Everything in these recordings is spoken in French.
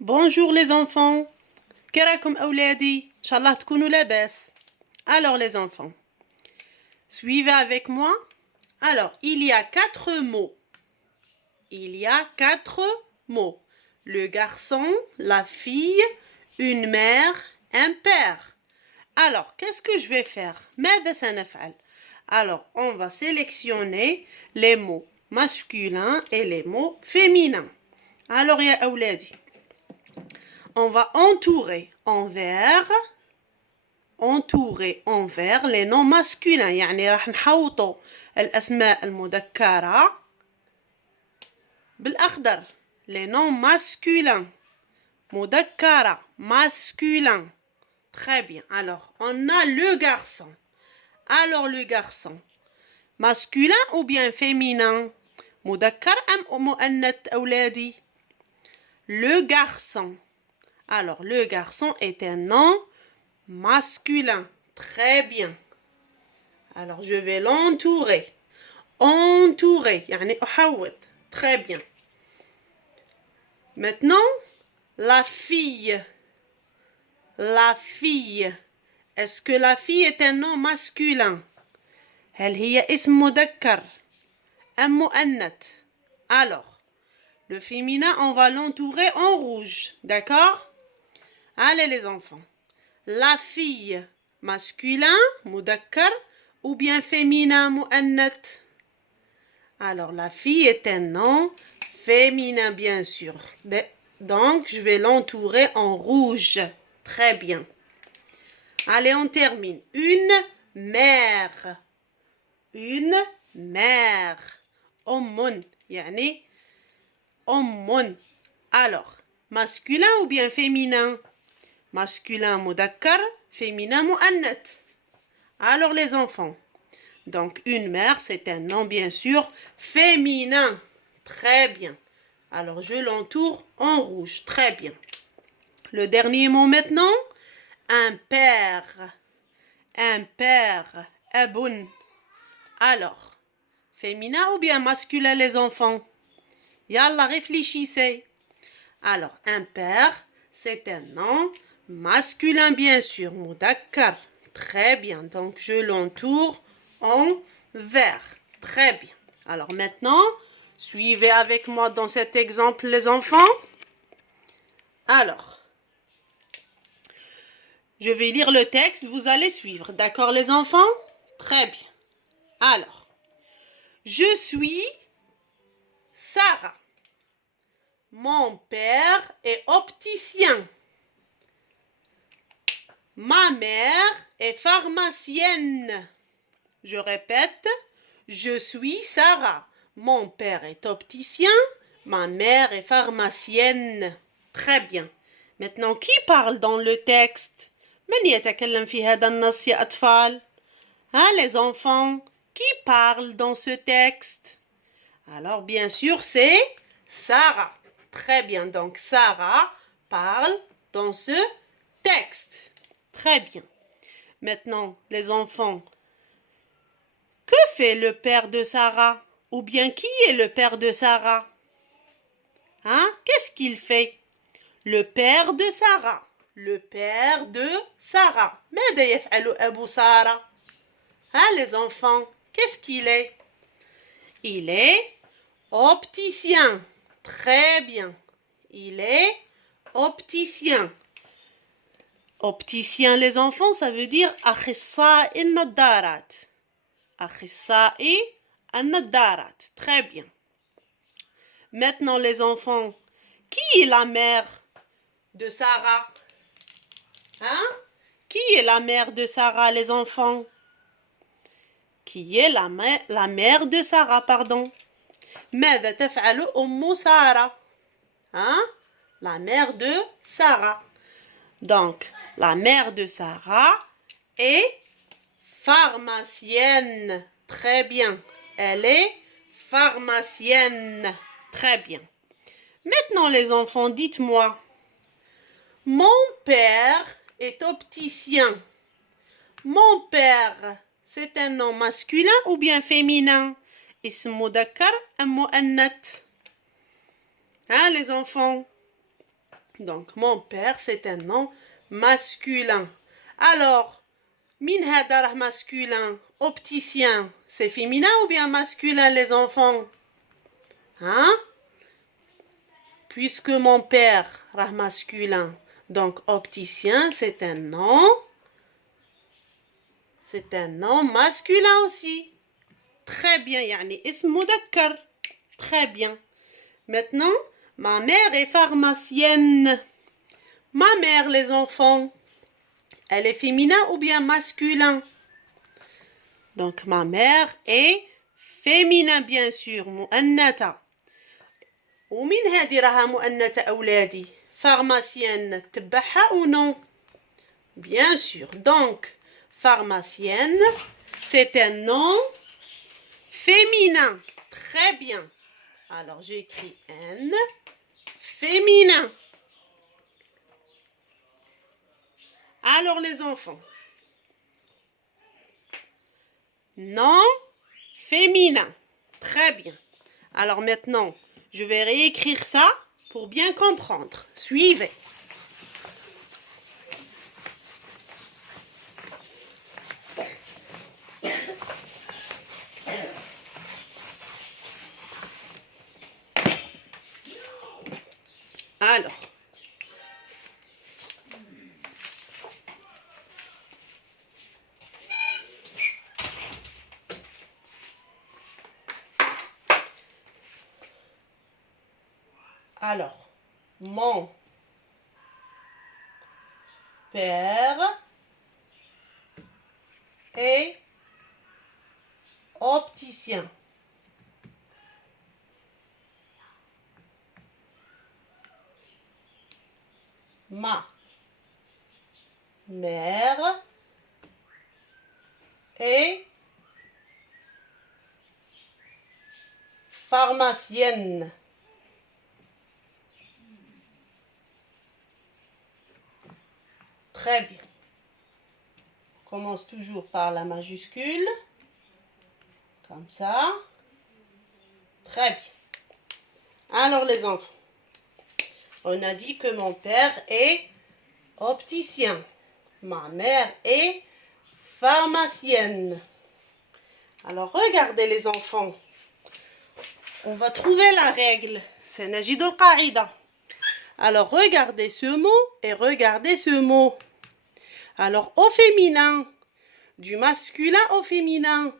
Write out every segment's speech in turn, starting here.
Bonjour les enfants. كراكم أولادي؟ إن شاء الله تكونوا لاباس. Alors les enfants, suivez avec moi. Alors, il y a 4 mots. Il y a 4 mots. Le garçon, la fille, une mère, un père. Alors, qu'est-ce que je vais faire? ماذا سنفعل? Alors, on va sélectionner les mots masculins et les mots féminins. Alors, يا أولادي, on va entourer envers les noms masculins. يعني راح نحوطوا الأسماء المذكرة بالأخضر. Les noms masculins. مذكرة masculin. Très bien. Alors, on a le garçon. Alors, le garçon. Masculin ou bien féminin? مذكر أم مؤنث أولادي؟ Le garçon. Alors, le garçon est un nom masculin. Très bien. Alors, je vais l'entourer. Entourer. يعني أحوط. Très bien. Maintenant, la fille. La fille. Est-ce que la fille est un nom masculin? هل هي اسم مذكر أم مؤنث? Alors, le féminin, on va l'entourer en rouge. D'accord? Allez les enfants. La fille, masculin, مذكر, ou bien féminin, مؤنث? Alors, la fille est un nom féminin, bien sûr. Donc, je vais l'entourer en rouge. Très bien. Allez, on termine. Une mère. Une mère. أم يعني أم. Alors, masculin ou bien féminin? Masculin مذكر, féminin مؤنث. Alors les enfants, donc une mère c'est un nom bien sûr féminin. Très bien. Alors je l'entoure en rouge. Très bien. Le dernier mot maintenant, un père. Un père. أب. Alors, féminin ou bien masculin les enfants? Yalla, réfléchissez. Alors, un père, c'est un nom masculin bien sûr, مذكر. Très bien, donc je l'entoure en vert. Très bien. Alors maintenant, suivez avec moi dans cet exemple les enfants. Alors, je vais lire le texte, vous allez suivre. D'accord les enfants? Très bien. Alors, je suis Sarah. Mon père est opticien. Ma mère est pharmacienne. Je répète, je suis Sarah. Mon père est opticien. Ma mère est pharmacienne. Très bien. Maintenant, qui parle dans le texte? من يتكلم في هذا النص يا أطفال؟ Les enfants, qui parle dans ce texte? Alors, bien sûr, c'est Sarah. Très bien. Donc, Sarah parle dans ce texte. Très bien. Maintenant, les enfants, que fait le père de Sarah? Ou bien qui est le père de Sarah? Qu'est-ce qu'il fait? Le père de Sarah. Le père de Sarah. ماذا يفعل أبو سارة? Les enfants, qu'est-ce qu'il est? Il est opticien. Très bien. Il est opticien. Opticien, les enfants, ça veut dire أخصائي النظارات. أخصائي النظارات. Très bien. Maintenant, les enfants, qui est la mère de Sarah? Qui est la mère de Sarah, les enfants? Qui est la mère de Sarah, pardon? ماذا تفعل أم سارة? La mère de Sarah. Donc, la mère de Sarah est pharmacienne. Très bien. Elle est pharmacienne. Très bien. Maintenant, les enfants, dites-moi. Mon père est opticien. Mon père, c'est un nom masculin ou bien féminin? اسم مذكر أم مؤنث؟ Les enfants, Donc, mon père, c'est un nom masculin. Alors, min hada masculin, opticien, c'est féminin ou bien masculin, les enfants? Hein? Puisque mon père, rah masculin, donc opticien, c'est un nom. C'est un nom masculin aussi. Très bien, yani ism mudakkar. Très bien. Maintenant, ma mère est pharmacienne. Ma mère, les enfants, elle est féminin ou bien masculin? Donc, ma mère est féminin, bien sûr. مؤنثة. ومين هذه راها مؤنثة أولادي؟ Pharmacienne, تبعها ou non? Bien sûr. Donc, pharmacienne, c'est un nom féminin. Très bien. Alors, j'écris N, féminin. Alors, les enfants. Nom féminin. Très bien. Alors maintenant, je vais réécrire ça pour bien comprendre. Suivez. Alors, mon père est opticien. Ma mère est pharmacienne. Très bien. On commence toujours par la majuscule. Comme ça. Très bien. Alors les enfants, on a dit que mon père est opticien. Ma mère est pharmacienne. Alors regardez les enfants. On va trouver la règle. C'est Najid al-Qaïda. Alors regardez ce mot et regardez ce mot. Alors au féminin, du masculin au féminin,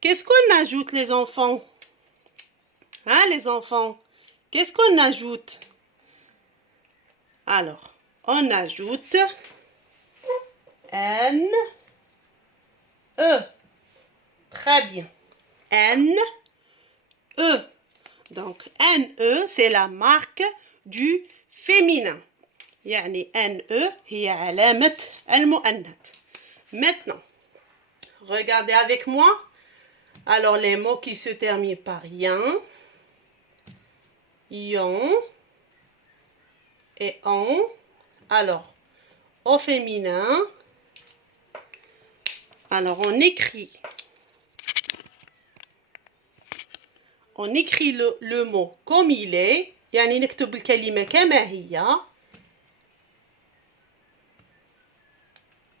qu'est-ce qu'on ajoute les enfants? Hein les enfants? Qu'est-ce qu'on ajoute? Alors, on ajoute N, E. Très bien. N, E. Donc, NE, c'est la marque du féminin. يعني NE هي علامة المؤنث. Maintenant, regardez avec moi. Alors, les mots qui se terminent par yan, yon et on. Alors, au féminin, alors on écrit le mot comme il est. يعني نكتب الكلمة كما هي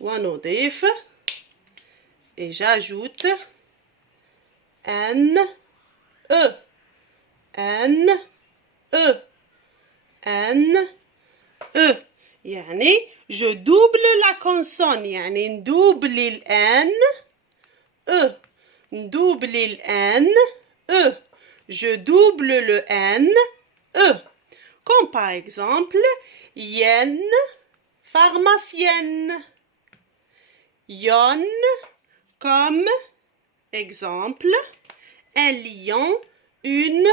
ونضيف et j'ajoute N, E, N, E, N, E. يعني je double la consonne. يعني ندوبل ال N, E. ندوبل ال N, E. Je double le N, E. Comme par exemple, yen, pharmacienne. Yon, comme exemple, un lion, une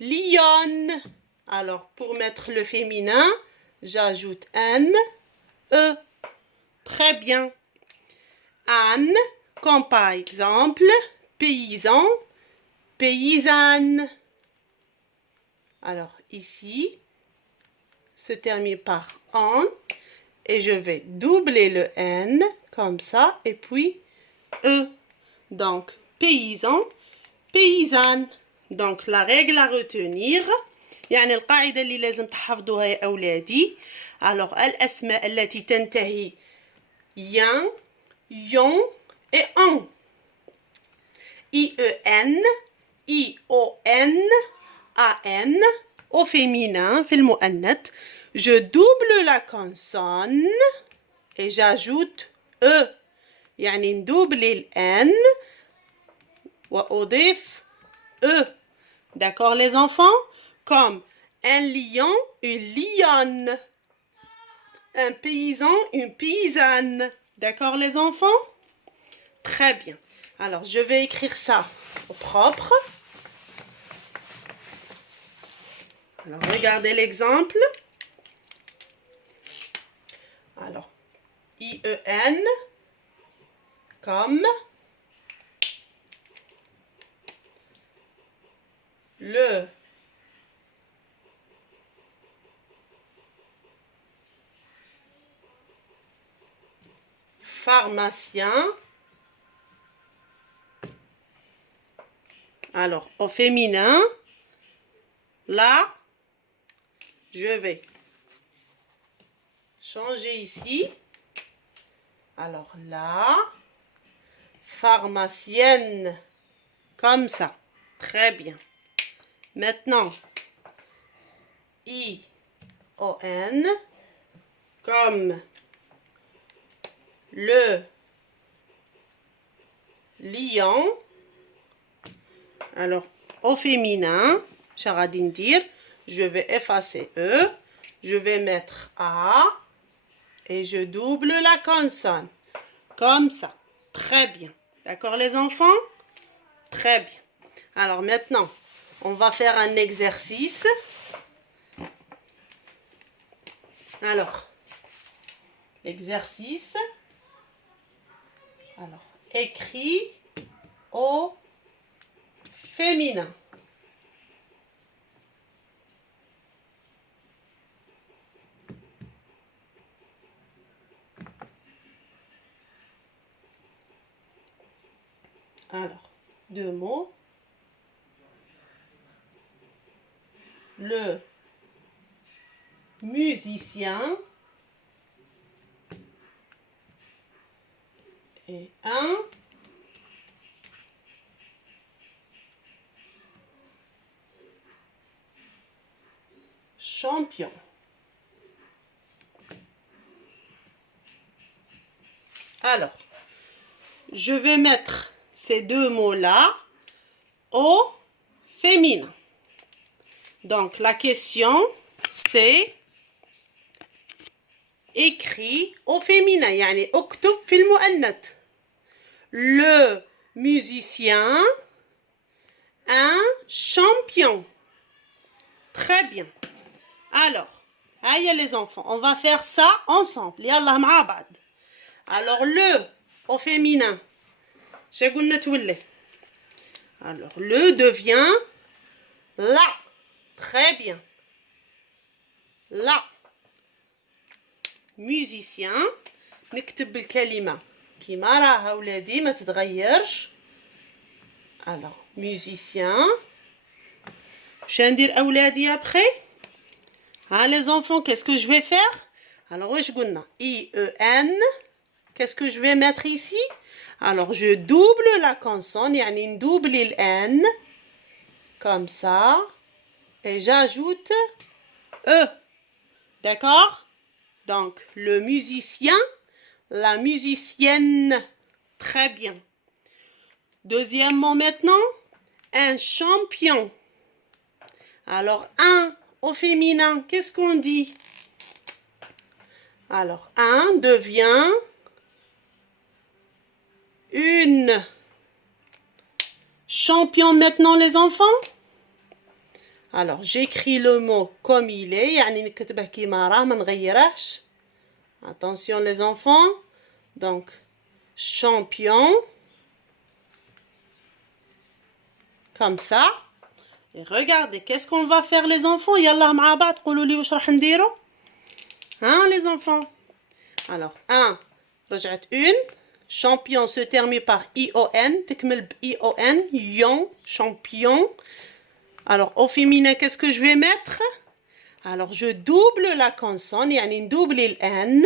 lionne. Alors, pour mettre le féminin, j'ajoute N, E. Très bien. Anne, comme par exemple, paysan, paysanne. Alors, ici, se termine par en. Et je vais doubler le N, comme ça, et puis E. Donc, paysan, paysanne. Donc, la règle à retenir, يعني القاعدة اللي لازم تحفظوها يا أولادي. alors الأسماء التي تنتهي ين يون et en IEN ION AN au féminin في المؤنث je double la consonne et j'ajoute E يعني ندوبل الN وأضيف E. D'accord les enfants? Comme un lion, une lionne. Un paysan, une paysanne. D'accord les enfants? Très bien. Alors je vais écrire ça au propre. Alors regardez l'exemple. Alors IEN comme le pharmacien. Alors au féminin, là, je vais changer ici. Alors là, pharmacienne, comme ça. Très bien. Maintenant, I-O-N, comme le lion. Alors, au féminin, charadine dire, je vais effacer E, je vais mettre A et je double la consonne. Comme ça. Très bien. D'accord les enfants? Très bien. Alors maintenant, on va faire un exercice. Alors, l'exercice. Alors, écrit au féminin. Alors, deux mots. Le musicien et un champion. Alors, je vais mettre ces deux mots-là au féminin. Donc, la question, c'est écrit au féminin. يعني اكتب في المؤنث. Le musicien, un champion. Très bien. Alors, aïe les enfants, on va faire ça ensemble. يلا مع بعض. Alors, le au féminin. Alors, le devient la. Très bien. La. musicien. نكتب الكلمة كيما راها ولادي ما تتغيرش. Alors, musicien. Je vais dire أولادي après. Ah les enfants, qu'est-ce que je vais faire? Alors, واش قلنا I-E-N. Qu'est-ce que je vais mettre ici? Alors, je double la consonne, يعني ندوبل الN. Comme ça. Et j'ajoute E. D'accord? Donc, le musicien, la musicienne. Très bien. Deuxièmement maintenant, un champion. Alors, un au féminin, qu'est-ce qu'on dit? Alors, un devient une. Champion maintenant les enfants? Alors, j'écris le mot comme il est. يعني نكتبه كيما راه ما نغيرهش. Attention les enfants. Donc, champion. Comme ça. Et regardez, qu'est-ce qu'on va faire les enfants? يلا مع بعض قولوا لي واش راح نديروا. Hein les enfants? Alors, un. رجعت une. Champion se termine par I-O-N. تكمل ب I-O-N. Yon. Champion. Alors, au féminin, qu'est-ce que je vais mettre? Alors, je double la consonne, يعني double le N,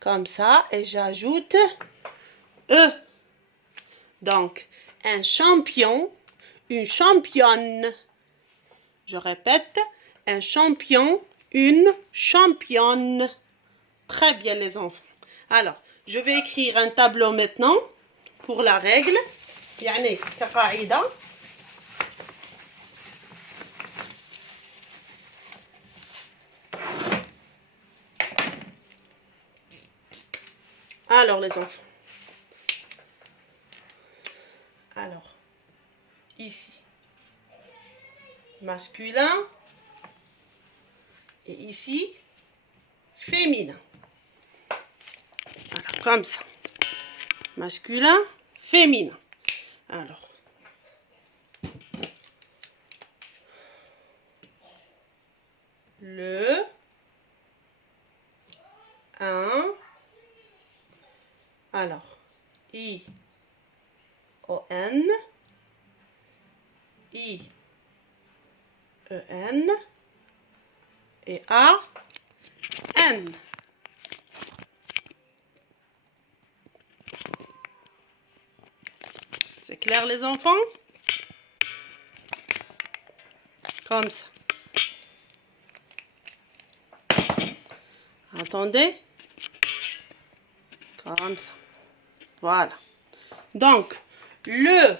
comme ça, et j'ajoute E. Donc, un champion, une championne. Je répète, un champion, une championne. Très bien, les enfants. Alors, je vais écrire un tableau maintenant pour la règle. يعني كقاعدة. Alors, les enfants. Alors, ici, masculin. Et ici, féminin. Alors, comme ça. Masculin, féminin. Alors, le, un, alors, I, O, N, I, E, N, et A, N. C'est clair, les enfants? Comme ça. Attendez. Comme ça. Voilà. Donc, le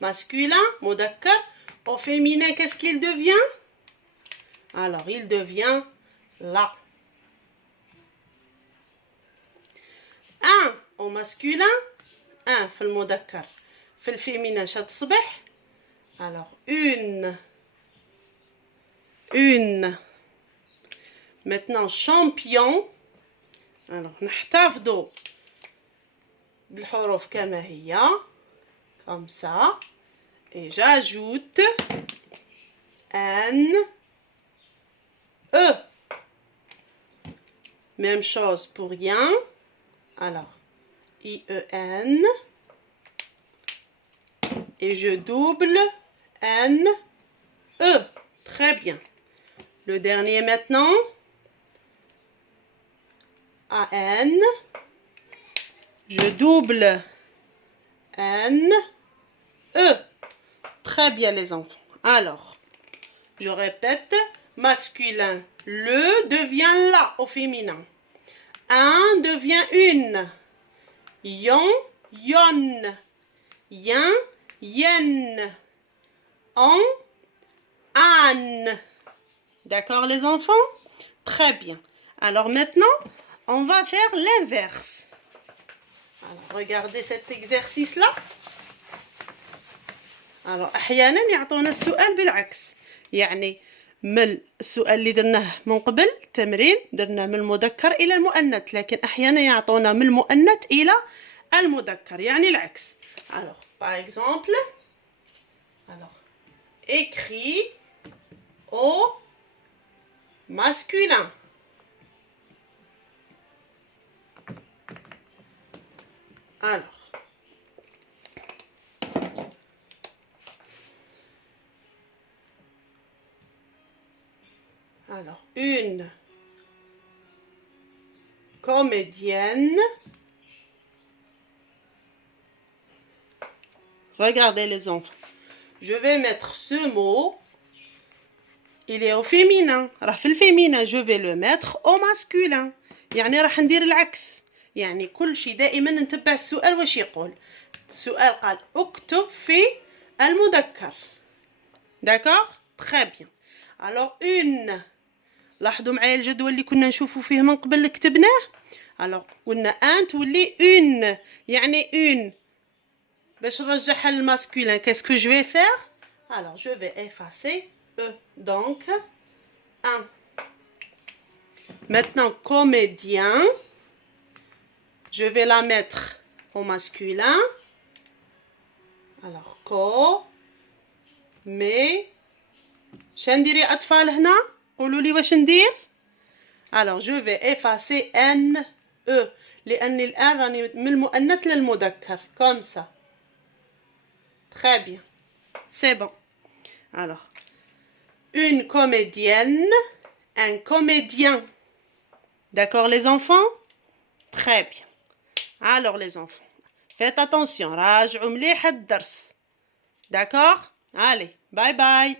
masculin, mudakkar, au féminin, qu'est-ce qu'il devient? Alors, il devient la. Un au masculin, un في المذكر. في الفيمinin شتصبح. Alors, une. Maintenant, champion. Alors, نحتفظوا بالحروف كما هي. Comme ça. Et j'ajoute N, E. Même chose pour rien. Alors, I-E-N. Et je double N, E. Très bien. Le dernier maintenant. A-N. Je double N, E. Très bien, les enfants. Alors, je répète. Masculin, le devient la au féminin. Un devient une. Yon, yon. Yen, yen. On, an. D'accord, les enfants? Très bien. Alors maintenant, on va faire l'inverse. Alors, regardez cet exercice-là. Alors, أحيانا يعطونا السؤال بالعكس. يعني من السؤال اللي درناه من قبل تمرين درناه من المذكر إلى المؤنث، لكن أحيانا يعطونا من المؤنث إلى المذكر، يعني العكس. Alors, par exemple, alors, écrit au masculin. Alors, une comédienne. Regardez les enfants. Je vais mettre ce mot. Il est au féminin. راه في الفيمينا. Je vais le mettre au masculin. يعني راح ندير العكس. يعني كل شيء دائما نتبع السؤال واش يقول. السؤال قال اكتب في المذكر. D'accord? Très bien. Alors une. لاحظوا معايا الجدول اللي كنا نشوفوا فيه من قبل اللي كتبناه. alors قلنا ان تولي une يعني une. باش نرجعها للماسكولين qu'est-ce que je vais faire? alors je vais effacer e. donc un. Maintenant comédien, je vais la mettre au masculin. alors co mais شنديري اطفال هنا؟ قولوا لي واش ندير. alors je vais effacer n e لان الان راني من المؤنث للمذكر comme ça. très bien, c'est bon. Alors, une comédienne, un comédien. D'accord les enfants? Très bien. Alors les enfants, faites attention. راجعوا مليح الدرس. D'accord? Allez, bye bye.